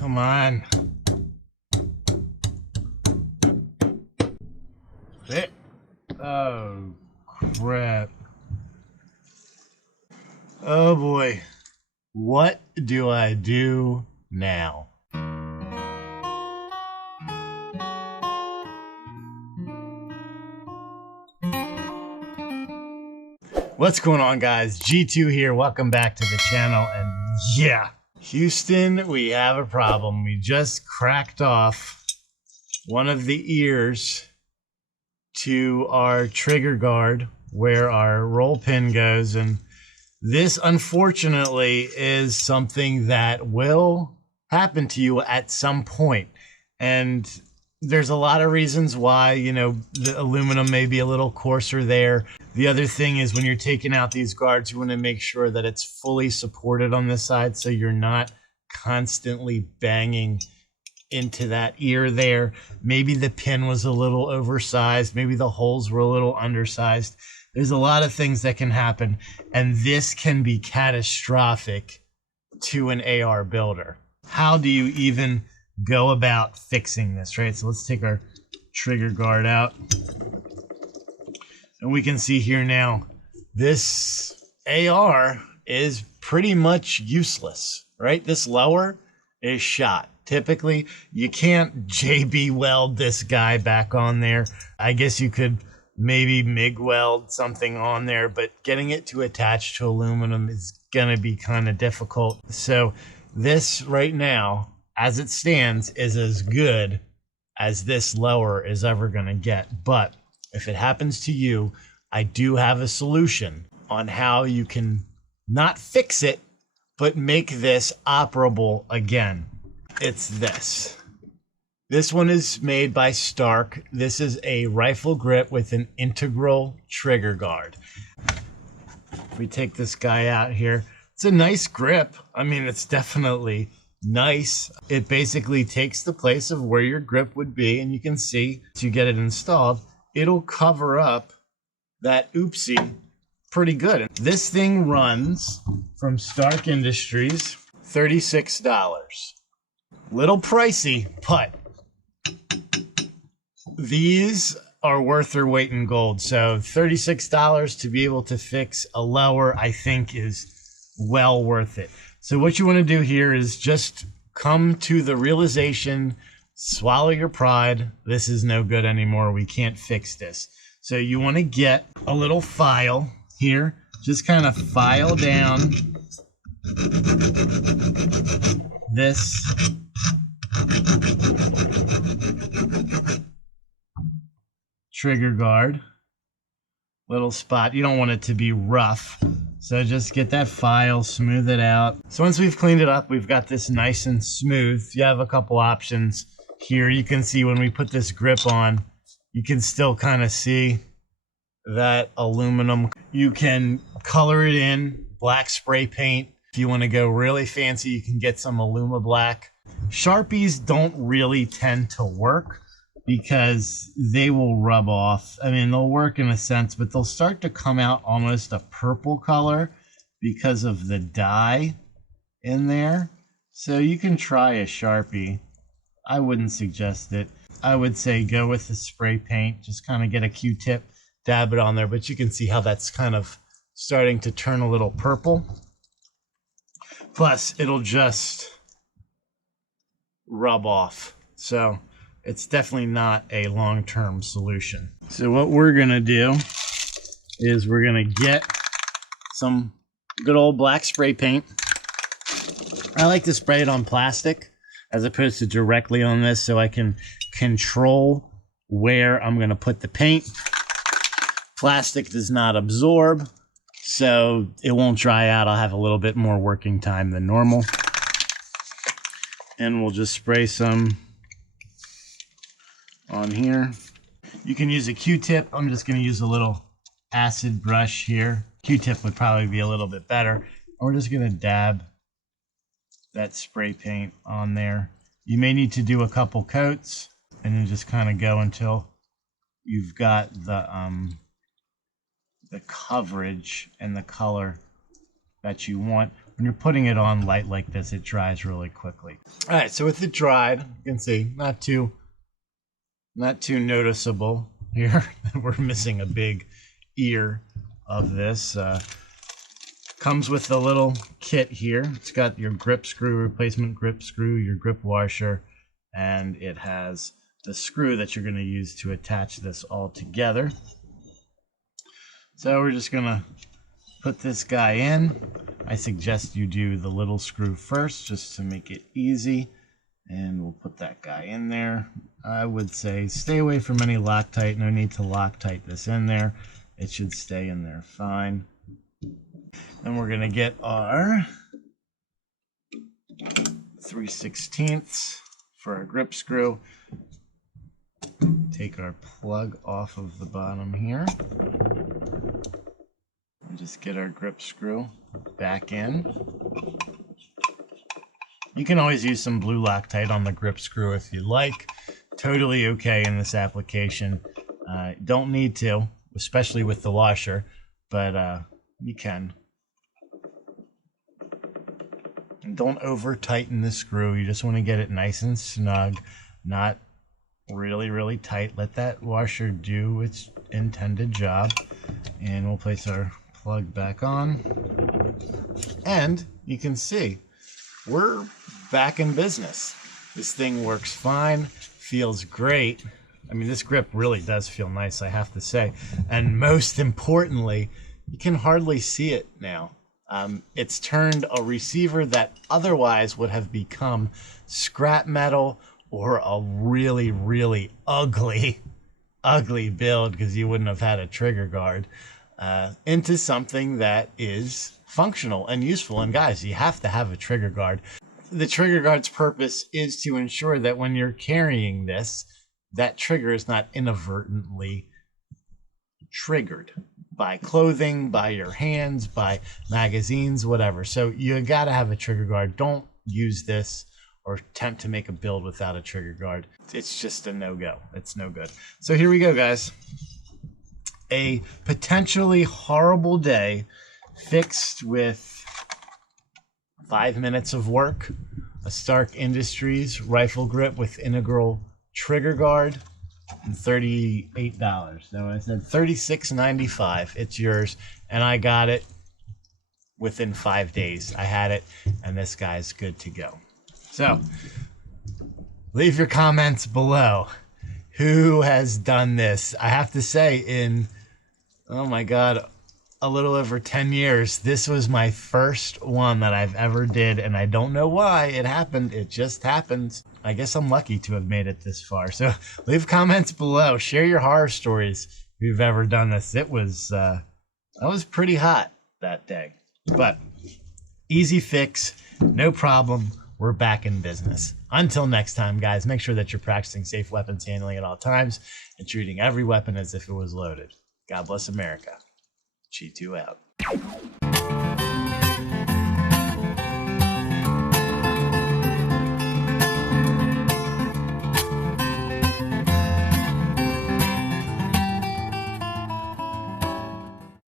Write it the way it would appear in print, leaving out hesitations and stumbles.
Come on. Fit. Oh, crap. Oh boy. What do I do now? What's going on, guys? G2 here. Welcome back to the channel. And yeah, Houston, we have a problem. We just cracked off one of the ears to our trigger guard where our roll pin goes, and this unfortunately is something that will happen to you at some point. And there's a lot of reasons why, you know, the aluminum may be a little coarser there. The other thing is when you're taking out these guards, you want to make sure that it's fully supported on this side so you're not constantly banging into that ear there. Maybe the pin was a little oversized. Maybe the holes were a little undersized. There's a lot of things that can happen, and this can be catastrophic to an AR builder. How do you even go about fixing this, right? So let's take our trigger guard out. And we can see here now, this AR is pretty much useless, right? This lower is shot. Typically, you can't JB weld this guy back on there. I guess you could maybe MIG weld something on there, but getting it to attach to aluminum is gonna be kind of difficult. So this right now, as it stands, is as good as this lower is ever gonna get. But if it happens to you, I do have a solution on how you can not fix it, but make this operable again. It's this. This one is made by Stark. This is a rifle grip with an integral trigger guard. If we take this guy out here, it's a nice grip. I mean, it's definitely nice. It basically takes the place of where your grip would be, and you can see as you get it installed, it'll cover up that oopsie pretty good. This thing runs from Stark Industries, $36. Little pricey, but these are worth their weight in gold. So $36 to be able to fix a lower, I think, is well worth it. So what you want to do here is just come to the realization, swallow your pride. This is no good anymore. We can't fix this. So you want to get a little file here, just kind of file down this trigger guard little spot. You don't want it to be rough, so just get that file, smooth it out. So once we've cleaned it up, we've got this nice and smooth. You have a couple options here. You can see when we put this grip on, you can still kind of see that aluminum. You can color it in black spray paint. If you want to go really fancy, you can get some Aluma Black. Sharpies don't really tend to work because they will rub off. I mean, they'll work in a sense, but they'll start to come out almost a purple color because of the dye in there. So you can try a Sharpie. I wouldn't suggest it. I would say go with the spray paint. Just kind of get a Q-tip, dab it on there, but you can see how that's kind of starting to turn a little purple. Plus, it'll just rub off. So it's definitely not a long-term solution. So what we're gonna do is we're gonna get some good old black spray paint. I like to spray it on plastic as opposed to directly on this, so I can control where I'm gonna put the paint. Plastic does not absorb, so it won't dry out. I'll have a little bit more working time than normal. And we'll just spray some on here. You can use a Q-tip. I'm just gonna use a little acid brush here. Q-tip would probably be a little bit better. And we're just gonna dab that spray paint on there. You may need to do a couple coats and then just kind of go until you've got the coverage and the color that you want. when you're putting it on light like this, it dries really quickly. All right, so with it dried, you can see not too noticeable here. We're missing a big ear of this. Comes with a little kit here. It's got your grip screw, replacement grip screw, your grip washer, and it has the screw that you're going to use to attach this all together. So we're just going to put this guy in. I suggest you do the little screw first just to make it easy. And we'll put that guy in there. I would say stay away from any Loctite. No need to Loctite this in there. It should stay in there fine. Then we're going to get our 3/16 for our grip screw. Take our plug off of the bottom here. And just get our grip screw back in. You can always use some blue Loctite on the grip screw if you like. Totally okay in this application. Don't need to, especially with the washer, but you can. And don't over tighten the screw. You just want to get it nice and snug, not really, really tight. Let that washer do its intended job. And we'll place our plug back on. And you can see we're back in business. This thing works fine, feels great. I mean, this grip really does feel nice, I have to say. And most importantly, you can hardly see it now. It's turned a receiver that otherwise would have become scrap metal or a really, really ugly build because you wouldn't have had a trigger guard into something that is functional and useful. And guys, you have to have a trigger guard. The trigger guard's purpose is to ensure that when you're carrying this, that trigger is not inadvertently triggered by clothing, by your hands, by magazines, whatever. So you got to have a trigger guard. Don't use this or attempt to make a build without a trigger guard. It's just a no-go. It's no good. So here we go, guys. A potentially horrible day fixed with 5 minutes of work, a Stark Industries rifle grip with integral trigger guard, and $38. No, I said $36.95. It's yours, and I got it within 5 days. I had it, and this guy's good to go. So, leave your comments below. Who has done this? I have to say, in, oh my God, a little over 10 years, this was my first one that I've ever did, and I don't know why it happened. It just happens. I guess I'm lucky to have made it this far. So leave comments below. Share your horror stories if you've ever done this. It was, I was pretty hot that day, but easy fix, no problem. We're back in business. Until next time, guys, make sure that you're practicing safe weapons handling at all times and treating every weapon as if it was loaded. God bless America. G2 out.